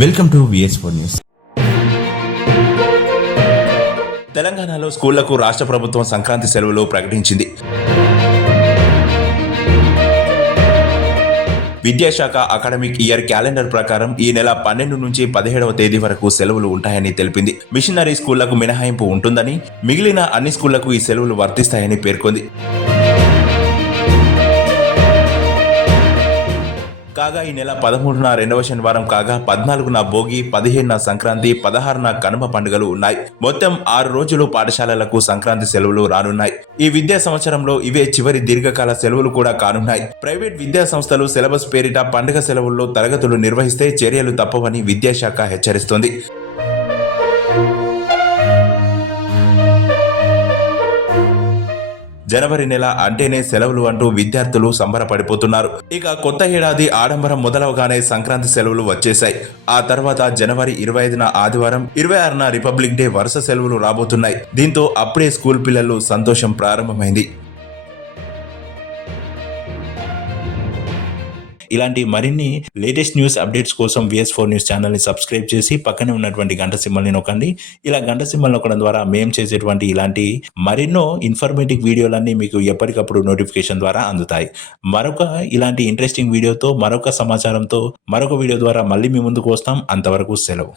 Welcome to విఎస్4 news. తెలంగాణలో స్కూళ్లకు రాష్ట్ర ప్రభుత్వం సంక్రాంతి సెలవులు ప్రకటించింది. విద్యాశాఖ అకాడమిక్ ఇయర్ క్యాలెండర్ ప్రకారం ఈ నెల 12 నుంచి 17వ తేదీ వరకు సెలవులు ఉంటాయని తెలిపింది. మిషనరీ స్కూళ్లకు మినహాయింపు ఉంటుందని, మిగిలిన అన్ని స్కూళ్లకు ఈ సెలవులు వర్తిస్తాయని పేర్కొంది. కాగా ఈ నెల 13న రెండవ శనివారం కాగా 14న భోగి, 15న సంక్రాంతి, 16న కనుమ పండుగలు ఉన్నాయి. మొత్తం 6 రోజులు పాఠశాలలకు సంక్రాంతి సెలవులు రానున్నాయి. ఈ విద్యా సంవత్సరంలో ఇవే చివరి దీర్ఘకాల సెలవులు కూడా కానున్నాయి. ప్రైవేట్ విద్యా సంస్థలు సిలబస్ పేరిట పండుగ సెలవుల్లో తరగతులు నిర్వహిస్తే చర్యలు తప్పవని విద్యాశాఖ హెచ్చరిస్తోంది. జనవరి నెల అంటేనే సెలవులు అంటూ విద్యార్థులు సంబరపడిపోతున్నారు. ఇక కొత్త ఏడాది ఆడంబరం మొదలవగానే సంక్రాంతి సెలవులు వచ్చేశాయి. ఆ తర్వాత జనవరి 25న ఆదివారం, 26న రిపబ్లిక్ డే వరుస సెలవులు రాబోతున్నాయి. దీంతో అప్పుడే స్కూల్ పిల్లలు సంతోషం ప్రారంభమైంది. ఇలాంటి మరిన్ని లేటెస్ట్ న్యూస్ అప్డేట్స్ కోసం విఎస్4 న్యూస్ ఛానల్ని సబ్స్క్రైబ్ చేసి పక్కనే ఉన్నటువంటి గంట సింబల్ని నొక్కండి. ఇలా గంట సింబల్ నొక్కడం ద్వారా మేము చేసేటువంటి ఇలాంటి మరెన్నో ఇన్ఫర్మేటివ్ వీడియోలన్నీ మీకు ఎప్పటికప్పుడు నోటిఫికేషన్ ద్వారా అందుతాయి. మరొక ఇలాంటి ఇంట్రెస్టింగ్ వీడియోతో, మరొక సమాచారంతో, మరొక వీడియో ద్వారా మళ్ళీ మీ ముందుకు వస్తాం. అంతవరకు సెలవు.